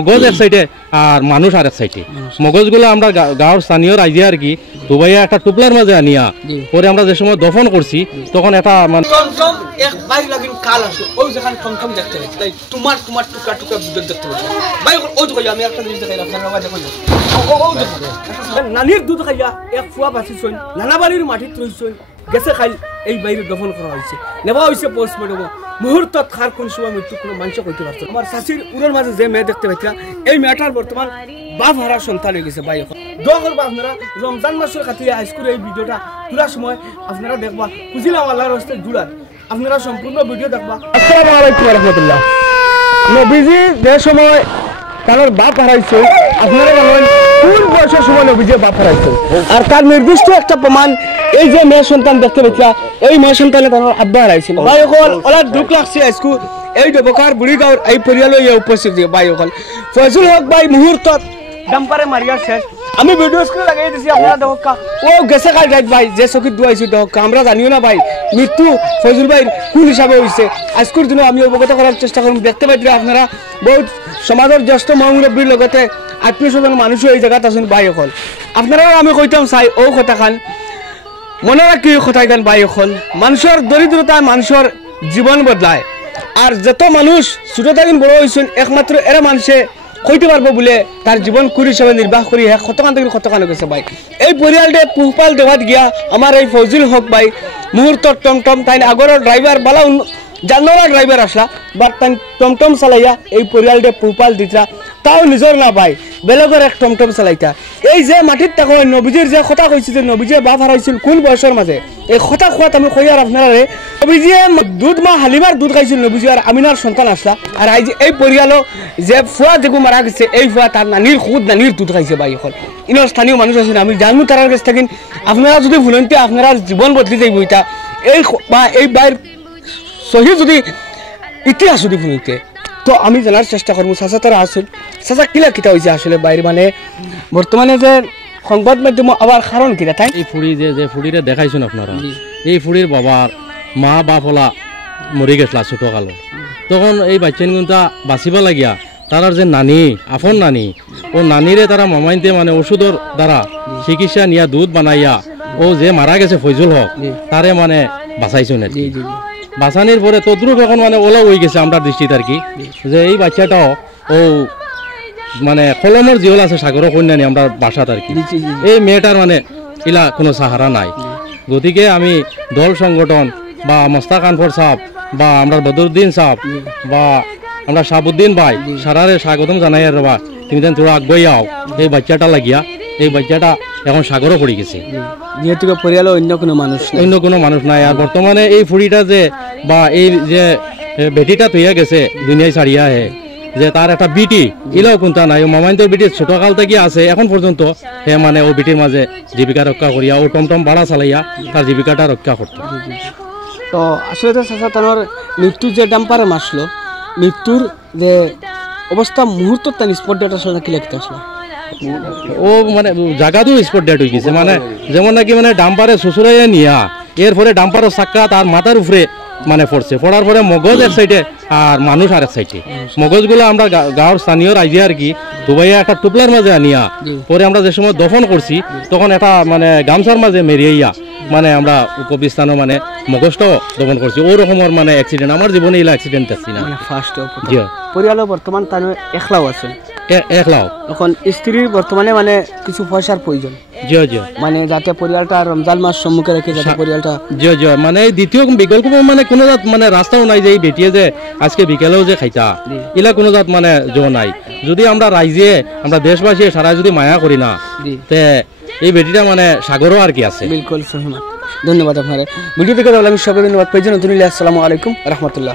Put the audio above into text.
মগজ এক সাইডে আর মানুষ আর এক সাইডে। মগজগুলো আমরা গাঁর স্থানীয় রাইজে আর কি দুবাইয়া একটা টুপলার মাঝে আনিয়া পরে আমরা যে সময় দফন করছি তখন এটা মানে এক ভাই লাগিন কাল আসো ওই যেখানে টমটম দেখতে পাচ্ছি তাই তোমার তোমার টুকা টুকা বিদ্যুৎ দেখতে পাচ্ছি ভাই ওই তো আমি একটা জিনিস দেখাই আপনার বাবা দেখুন নানির দুধ খাইয়া এক ফুয়া বাঁচিছই নানাবাড়ির মাটিত রইছই গেছে খাই এই বাইরে দফন করা হয়েছে নেওয়া হয়েছে পোস্টমর্টম মুহূর্তত খার কোন সময় মৃত্যু কোনো মানুষ কইতে পারতো আমার শাশির উড়ের মাঝে যে মেয়ে দেখতে পাইতা এই মেয়েটার বর্তমান বাপ হারা সন্তান হয়ে গেছে ভাই এখন দোয়া করবো আপনারা রমজান মাসের খাতিরে হাইস্কুল এই ভিডিওটা তোলার সময় আপনারা দেখবা খুঁজিলাম আল্লাহর হস্তে জুড়ার আপনারা সম্পূর্ণ ভিডিও দেখবা। আসসালামু আলাইকুম রহমতুল্লাহ। নবীজি যে সময় তার বাপ হারাইছে আপনারা জানেন কোন বয়সের সময় নবীজি বাপ হারাইছে আর তার নির্দিষ্ট একটা প্রমাণ এই যে মেয়ে সন্তান দেখতে পেয়েছিলা এই মেয়ে সন্তানে তার আব্বা হারাইছিল ভাই অকল অলার দুঃখ লাগছে আজকু এই দেবকার বুড়ি গাঁৱৰ এই পৰিয়ালৰ উপস্থিত ভাই অকল ফজল হক ভাই মুহূর্তত ডাম্পারে মারিয়া শেষ আমি ভিডিও স্ক্রিনে লাগাই দিছি আপনারা দেখা ও গেছে কাল রাত ভাই যে চকিত দুয়াইছি দেখা আমরা জানিও না ভাই মৃত্যু ফজল ভাই কোন হিসাবে হইছে আজকের দিনে আমি অবগত করার চেষ্টা করব। দেখতে পাইলে আপনারা বহুত সমাজের জ্যেষ্ঠ মহামুরব্বীর লগতে আত্মীয় স্বজন মানুষও এই জায়গাত আছেন ভাই অকল আপনারাও আমি কইতাম চাই ও কথা খান মনে রাখি কথাই গান ভাই অকল মানুষের দরিদ্রতা মানুষের জীবন বদলায় আর যত মানুষ ছোট থাকেন বড় হয়েছেন একমাত্র এরা মানুষে কইতে পারবো বলে তার জীবন কুড়ি হিসাবে নির্বাহ করি কতখান থেকে কতখান গেছে ভাই এই পরিয়ালটে পোহপাল দেওয়াত গিয়া আমার এই ফজল হক ভাই মুহূর্ত টমটম তাই আগর ড্রাইভার বালা জানোরা ড্রাইভার আসলা বাট তাই টমটম চালাইয়া এই পরিয়ালটে পোহপাল দিতা তাও নিজের না ভাই বেলেগের এক টমটম চালাইতা এই যে মাটির টাকা নবীজির যে কথা কইছে যে নবীজিয়ে বাপ হারাইছিল কোন বয়সের মাঝে এই কথা খোয়াত আমি কই আর আপনারা নবীজিয়ে দুধ মা হালিমার দুধ খাইছিল নবীজি আর আমিনার সন্তান আসলা আর এই পরিয়ালও যে ফুয়া যেগু মারা গেছে এই ফুয়া তার নানির খুদ নানির দুধ খাইছে ভাই এখন ইনার স্থানীয় মানুষ আছেন আমি জানো তার কাছ থেকে আপনারা যদি ভুলন্তি আপনারা জীবন বদলি যাইব এটা এই বা এই বাইর সহি যদি ইতিহাস যদি ভুলতে তো আমি জানার চেষ্টা করবো চাচা তারা আসল চাচা কিলা কিতা হয়েছে আসলে বাইরে মানে বর্তমানে যে সংবাদ মাধ্যম আবার কারণ কিনা তাই এই ফুড়ি যে ফুড়িরে দেখাইছেন আপনারা এই ফুড়ির বাবার মা বাপলা মরি গেছলা ছোট কালো তখন এই বাচ্চাগুনটা বাঁচিবা লাগিয়া তার যে নানি আপন নানি ও নানিরে তারা মামাইতে মানে ওষুধের দ্বারা চিকিৎসা নিয়া দুধ বানাইয়া ও যে মারা গেছে ফজল হক তারে মানে বাঁচাইছেন আর কি বাঁচানির পরে তদ্রুপ এখন মানে ওলা হয়ে গেছে আমরা দৃষ্টিতে আর কি যে এই বাচ্চাটাও ও মানে কলমের জিওল আছে সাগর কন্যা নিয়ে আমরা বাসাত আর কি এই মেয়েটার মানে ইলা কোনো সাহারা নাই গতিকে আমি দল সংগঠন বা মস্তাক আনফর সাহেব বা আমরা বদরুদ্দিন সাহেব বা আমরা শাহাবুদ্দিন ভাই সারারে স্বাগতম জানাই আর বা তুমি দেন তোরা আগুয়াই আও এই বাচ্চাটা লাগিয়া এই বাচ্চাটা এখন সাগরও পড়ে গেছে যেহেতু পরিয়ালে অন্য কোনো মানুষ নাই আর বর্তমানে এই ফুড়িটা যে বা এই যে বেটিটা তৈয়া গেছে দুনিয়ায় ছাড়িয়া হে যে তার একটা বিটি ইলাও কোনটা নাই মামাইন্তর বিটি ছোট কাল থেকে আছে এখন পর্যন্ত হে মানে ও বিটির মাঝে জীবিকা রক্ষা করিয়া ও টমটম ভাড়া চালাইয়া তার জীবিকাটা রক্ষা করতো। তো আসলে চাচা তার মৃত্যুর যে ডাম্পারে মাসলো মৃত্যুর যে অবস্থা মুহূর্ত তার স্পট ডেট আসলে কি লিখতে আসলো ও মানে জায়গাতো স্পট ডেট হয়ে গেছে মানে যেমন নাকি মানে ডাম্পারে শ্বশুরাইয়া নিয়া এরপরে ডাম্পারের চাক্কা তার মাথার উপরে মানে পড়ছে পড়ার পরে মগজ এক সাইডে আর মানুষ আর এক সাইডে মগজগুলো আমরা গাঁর স্থানীয় রাইজে আর কি দুবাইয়া একটা টুপলার মাঝে আনিয়া পরে আমরা যে সময় দফন করছি তখন এটা মানে গামছার মাঝে মেরিয়া মানে আমরা কবিস্থানও মানে মগজটাও দফন করছি ওই রকমের মানে অ্যাক্সিডেন্ট আমার জীবনে এলা অ্যাক্সিডেন্ট আসছি না ফার্স্ট পরিয়ালও বর্তমান তার একলাও আছে একলাও এখন স্ত্রীর বর্তমানে মানে কিছু পয়সার প্রয়োজন মানে যাতে পরিয়ালটা রমজান মাস সম্মুখে রেখে যাতে পরিয়ালটা মানে দ্বিতীয় বিকল্প মানে কোনো জাত মানে রাস্তাও নাই যে এই বেটিয়ে যে আজকে বিকেলেও যে খাইতা ইলা কোনো জাত মানে নাই যদি আমরা রাইজে আমরা দেশবাসী সারা যদি মায়া করি না তে এই বেটিটা মানে সাগরও আর কি আছে বিলকুল সহমত। ধন্যবাদ আপনার ভিডিও দেখে আমি সবাই ধন্যবাদ পাইছি। নতুন আসসালামু আলাইকুম রহমতুল্লাহ।